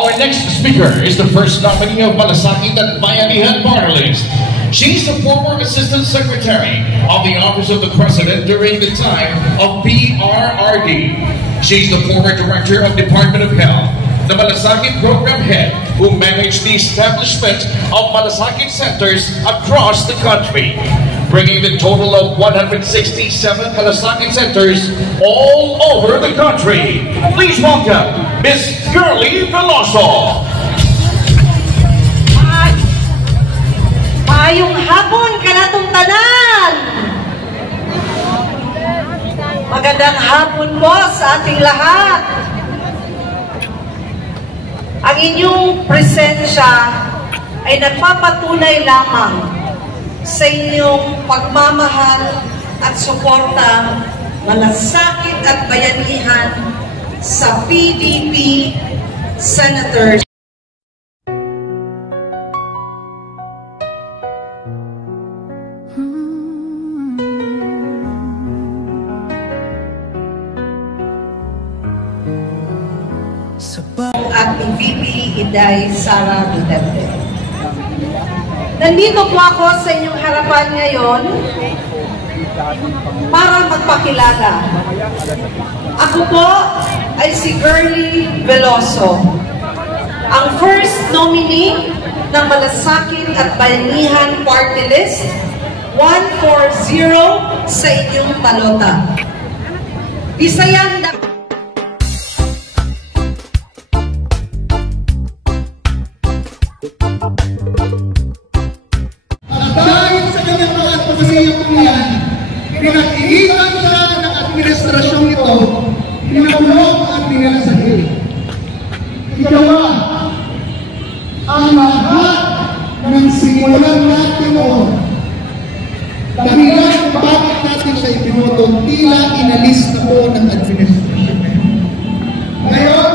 Our next speaker is the first nominee of Malasakit at Bayanihan Party List. She's the former Assistant Secretary of the Office of the President during the time of PRRD. She's the former Director of Department of Health, the Malasakit Program Head, who managed the establishment of Malasakit centers across the country, bringing the total of 167 Malasakit centers all over the country. Please welcome Miss Girly Veloso. Maayong hapon kanatong tanan. Magandang hapon po sa ating lahat. Ang inyong presensya ay nagpapatunay lamang sa inyong pagmamahal at suporta, Malasakit at Bayanihan sa PDP Senators. Ating VP Inday Sara Duterte. Nandito po ako sa inyong harapan ngayon para magpakilala. Ako po ay si Girly Veloso, ang first nominee ng Malasakit at Bayanihan Party List 140 sa inyong balota. Bisayang pinag-iitan siya ng administrasyong ito, pinagulong ang pinalasahil. Ikawa, ang lahat ng simulan natin noon, dahilan kung bakit natin siya ipinoto, tila inalis na po ng administrasyon. Ngayon,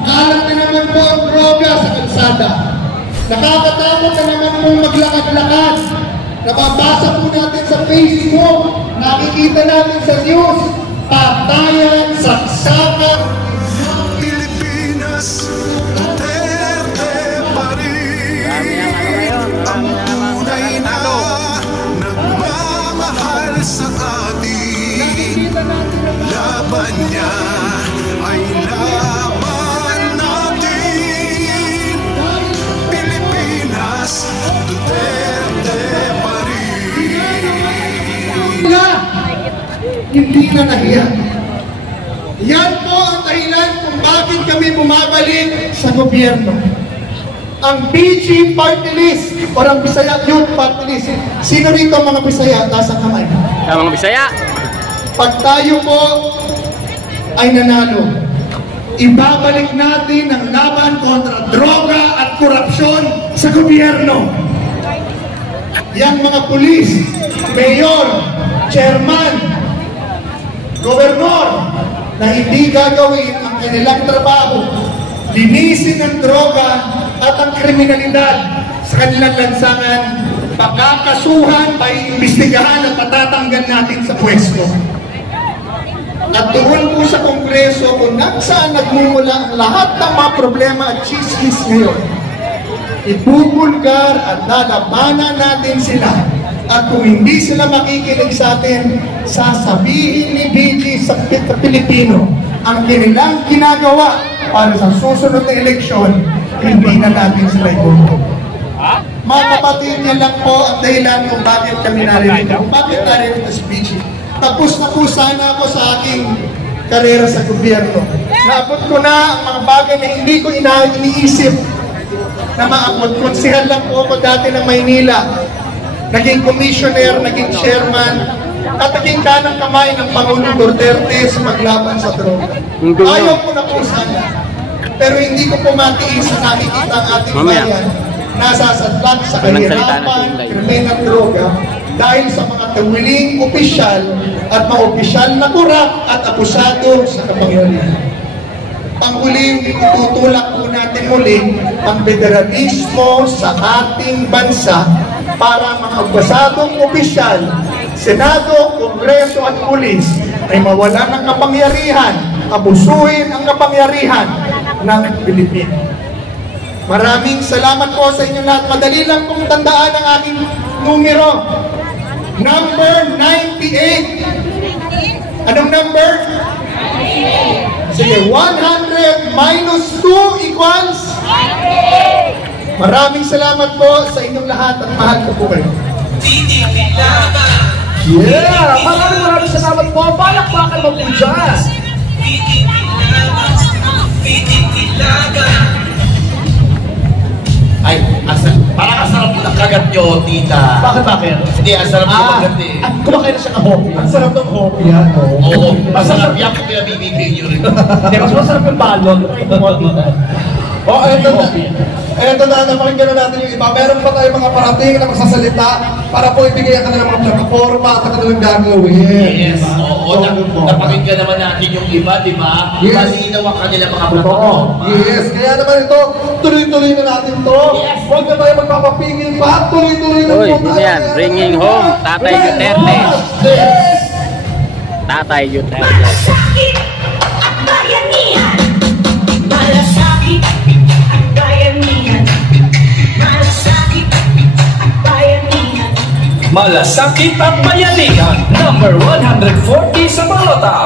alam na naman po ang droga sa kalsada. Nakakatakot na naman pong maglakad-lakad. Nababasa po natin sa Facebook, nakikita natin sa news, patayan, saksakan. Pilipinas, Duterte pa rin. Ang tunay na nagmamahal sa atin. Laban niya ay laban natin. Pilipinas, Duterte pa rin. Hindi na nahiya. Yan po ang dahilan kung bakit kami bumabalik sa gobyerno. Ang PG Party List o ang Bisaya Youth Party List. Sino rito mga Bisaya? Taas ang kamay. Mga Bisaya. Pag tayo po ay nanalo, ibabalik natin ang laban kontra droga at korupsyon sa gobyerno. Yang mga pulis, mayor, chairman, gobernador na hindi gagawin ang kanilang trabaho, linisin ang droga at ang kriminalidad sa kanilang lansangan, pakakasuhan, paiimbestigahan at patatanggal natin sa pwesto. At doon po sa Kongreso kung saan nagmumula ang lahat ng mga problema at chismis ngayon, ibubulgar at lalabanan natin sila. At kung hindi sila makikinig sa atin, sasabihin ni BG sa Pilipino ang kanilang ginagawa para sa susunod na eleksyon, hindi na natin sila ibubuo. Mga kapatid, yan lang po ang dahilan kung bakit kami narito. Kung bakit narito si BG. Tapos na po sana ako sa aking karera sa gobyerno. Naabot ko na ang mga bagay na hindi ko iniisip na maabot. Konsihal lang po ako dati ng Maynila. Naging commissioner, naging chairman, at naging kanang kamay ng Pangulong Duterte sa paglaban sa droga. Ayaw ko na po sana. Pero hindi ko po matiis na nakikita ang ating bayan nasasadlak sa kahirapan, krimen at droga dahil sa mga tawiling opisyal at mga opisyal na kurap at akusado sa kapangyarihan. Ang huling itutulak po natin muli ang federalismo sa ating bansa para mga abusadong opisyal, Senado, Kongreso at Pulis ay mawalan ng kapangyarihan, abusuhin ang kapangyarihan ng Pilipinas. Maraming salamat po sa inyo lahat. Madali lang pong tandaan ang aking numero. Number 98. Anong number? Sige, 100 minus 2 equals? Maraming salamat po sa inyong lahat at mahal ko po kayo. Yeah! Maraming salamat po. Palakpakan mo po dyan. Ay, parang asarap ng kagat nyo, tita. Bakit? Hindi, asarap ng kagat eh. At kumakain na siya ng hopya. Ang sarap ng hopya, no? Oo, masarap yan kung pinabibigay nyo rin. Hindi, mas masarap yung balon. Oh, eto na, napakinggan na natin yung iba. Meron pa tayong mga parating na magsasalita para po ibigay ang kanilang mga plataforma at ang kanilang gagawin. Yes, oo. Napakinggan naman natin yung iba, di ba? Yes. Malinaw ang kanilang mga Oo. plataforma. Yes, kaya naman ito, tuloy-tuloy na natin to. Yes. Huwag na tayo magpapapigil pa. Tuloy-tuloy na Uy, po sino tayo. yan? Bringing home Tatay Duterte. Yes. Tatay Duterte. Malasakit at bayanihan. Malasakit at bayanihan. Malasakit at bayanihan. Malasakit at bayanihan. Number 140 sa balota.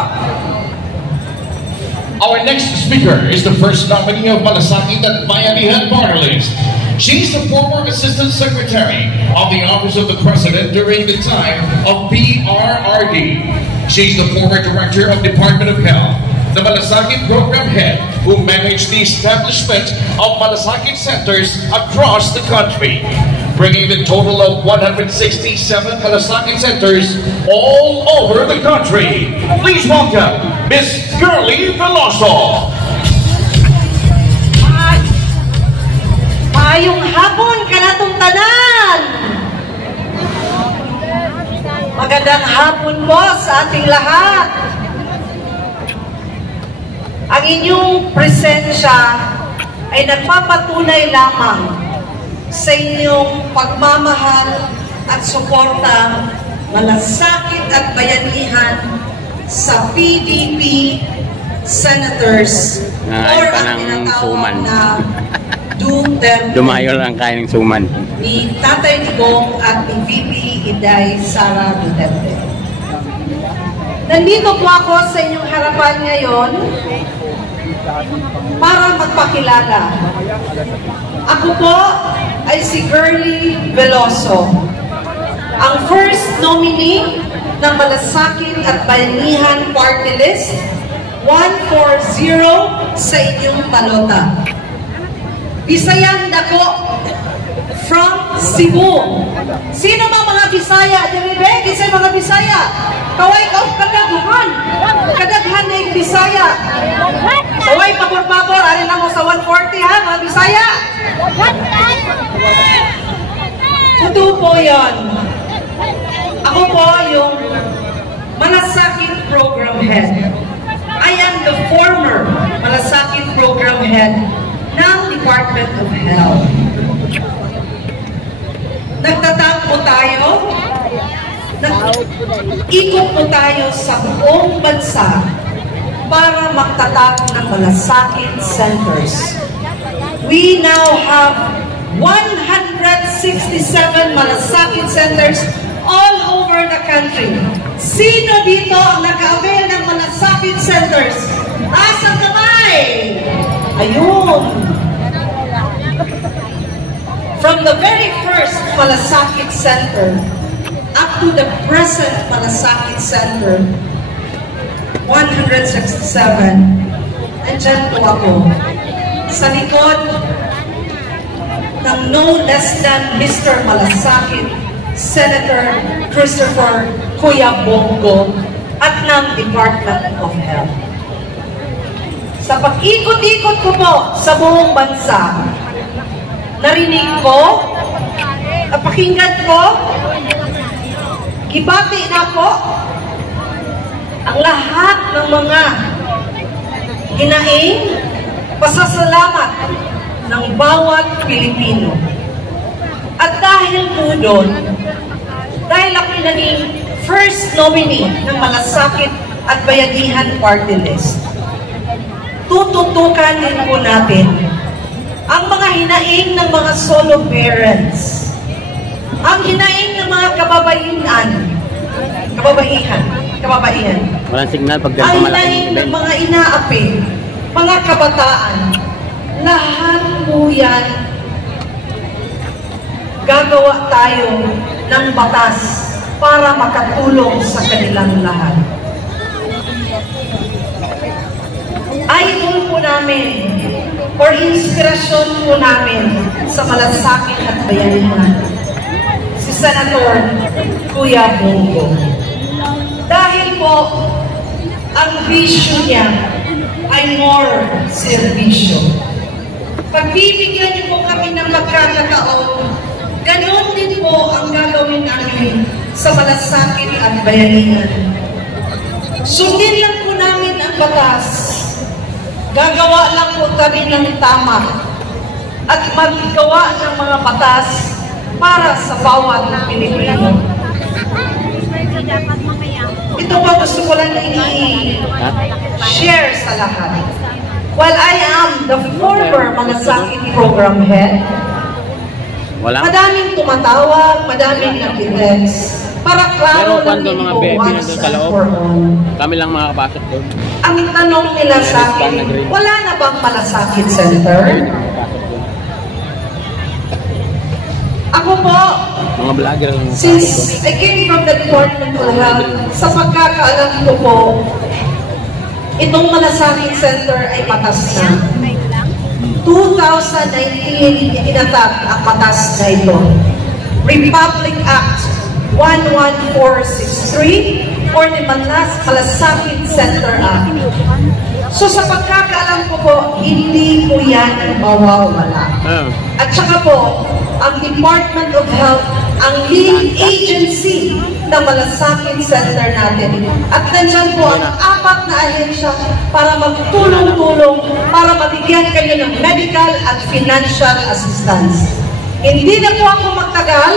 Our next speaker is the first nominee of Malasakit at Bayanihan Party List. She's the former Assistant Secretary of the Office of the President during the time of PRRD. She's the former Director of Department of Health, the Malasakit Program Head, who managed the establishment of Malasakit centers across the country, bringing the total of 167 Malasakit centers all over the country. Please welcome Miss Girlie Veloso. Maayong hapon kanatong tanan. Magandang hapon po sa ating lahat. Ang inyong presensya ay nagpapatunay lamang sa inyong pagmamahal at suporta, malasakit at bayanihan sa PDP senators or pa ang ng tinatawag suman. na Duterte Dumayo lang kayo ng suman. ni Tatay Digong at ni VP Inday Sara Duterte. Nandito po ako sa inyong harapan ngayon para magpakilala. Ako po ay si Girlie Veloso, ang first nominee ng Malasakit at Bayanihan Party List 140 sa inyong balota. Bisayang dako from Cebu. Sino mga Bisaya? Diribe, kisay mga Bisaya. Kaway kadaghan. Kadaghan na yung Bisaya. Kaway pabor-pabor. Ano na mo sa 140 ha, mga Bisaya? Totoo po yun. Ako po yung Malasakit Program Head. I am the former Malasakit Program Head ng Department of Health. Nagtatag po tayo, ikot po tayo sa buong bansa para magtatag ng Malasakit Centers. We now have 167 Malasakit Centers all over the country. Sino dito ang nag-avail ng Malasakit Centers? Taas ang kamay! Ayun! From the very first Malasakit Center up to the present Malasakit Center, 167, andyan po ako sa likod ng no less than Mr. Malasakit, Senator Christopher Kuya Bongo at ng Department of Health. Sa pag-ikot-ikot ko po sa buong bansa, narinig ko, napakinggan ko, gibati na ko ang lahat ng mga hinaing pasasalamat ng bawat Pilipino. At dahil po doon, dahil ako'y naging first nominee ng Malasakit at Bayanihan Party List, tututukan din po natin ang mga hinaing ng mga solo parents, ang hinaing ng mga kababaihan, Walang signal pag ang ganito malaking hinaing ng event. mga inaapi, mga kabataan, lahat po yan, gagawa tayo ng batas para makatulong sa kanilang lahat. Idol po namin, or inspirasyon po namin sa malasakit at bayanihan, si Senator Kuya Bongo. Dahil po, ang vision niya ay more servisyo. Pagbibigyan niyo po kami ng magkakataon, ganon din po ang gagawin namin sa malasakit at bayanihan. Sundin lang po namin ang batas. Gagawa lang po kami ng tama at maggawa ng mga batas para sa bawat Pilipino. Ito po gusto ko lang i-share sa lahat. While I am the former Malasakit Program Head, madaming tumatawag, madaming nag-text, para klaro lang din po once and for all. Kami lang makakapasok doon. Ang tanong nila sa akin, wala na bang Malasakit Center? Ako po, Mga vlogger lang. since I came from the Department of Health, sa pagkakaalam ko po, itong Malasakit Center ay patas na. 2019, itinatag ang patas na ito. Republic Act 11463 or the Malasakit Center Act. So sa pagkakaalam ko po, hindi po yan mawawala. At saka po, ang Department of Health ang lead agency ng Malasakit Center natin. At nandyan po ang 4 na ahensya para magtulong-tulong para mabigyan kayo ng medical at financial assistance. Hindi na po ako magtagal.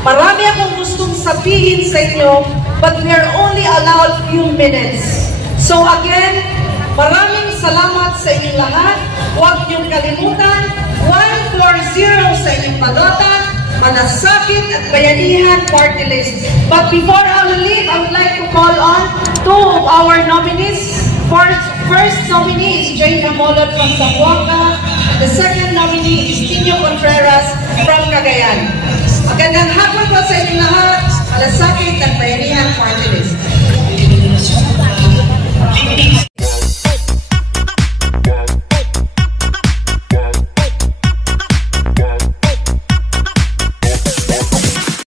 Marami akong gustong sabihin sa inyo, but we are only allowed few minutes. So again, maraming salamat sa inyong lahat. Huwag niyong kalimutan, 140 sa inyong balota, Malasakit at Bayanihan Party List. But before I will leave, I would like to call on 2 of our nominees. First nominee is Jane Amolot from Zamboanga. The second nominee is Tino Contreras from Cagayan. Magandang hapon po sa inyong lahat. Malasakit at Bayanihan Party List.